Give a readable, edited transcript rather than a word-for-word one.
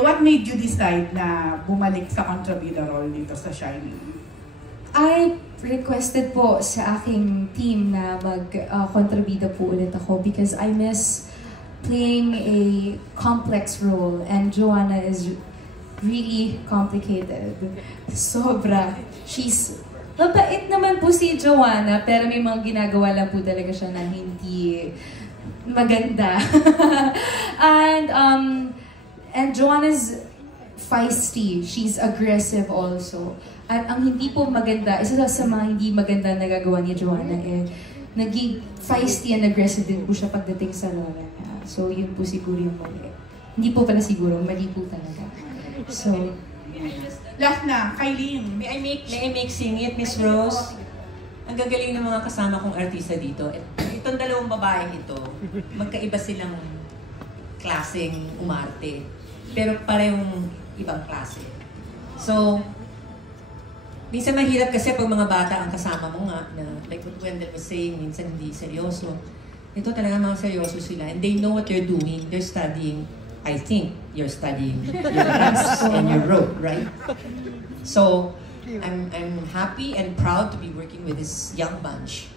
What made you decide na bumalik sa kontrabida role dito sa Shining? I requested po sa aking team na mag-kontrabida po ulit ako because I miss playing a complex role and Joanna is really complicated. Sobra. Mabait naman po si Joanna, pero may mga ginagawa lang po talaga siya na hindi maganda. And Joanna's feisty. She's aggressive also. At ang hindi po maganda, isa sa mga hindi maganda na nagagawa ni Joanna, naging feisty and aggressive din po siya pagdating sa lola niya. So yun po siguro yung mali. Hindi po pala siguro, mali po talaga. So, last na, Kylene. May I make singit, Miss Rose? Ang gagaling ng mga kasama kong artista dito. Itong dalawang babaeng ito, magkaiba silang klaseng umarte. Pero parehong ibang klase. So, minsan mahirap kasi pag mga bata ang kasama mo nga, na like what Wendell was saying, minsan hindi seryoso. Ito talaga mga seryoso sila. And they know what they're doing. They're studying. I think you're studying your dance and your rope, right? So, I'm happy and proud to be working with this young bunch.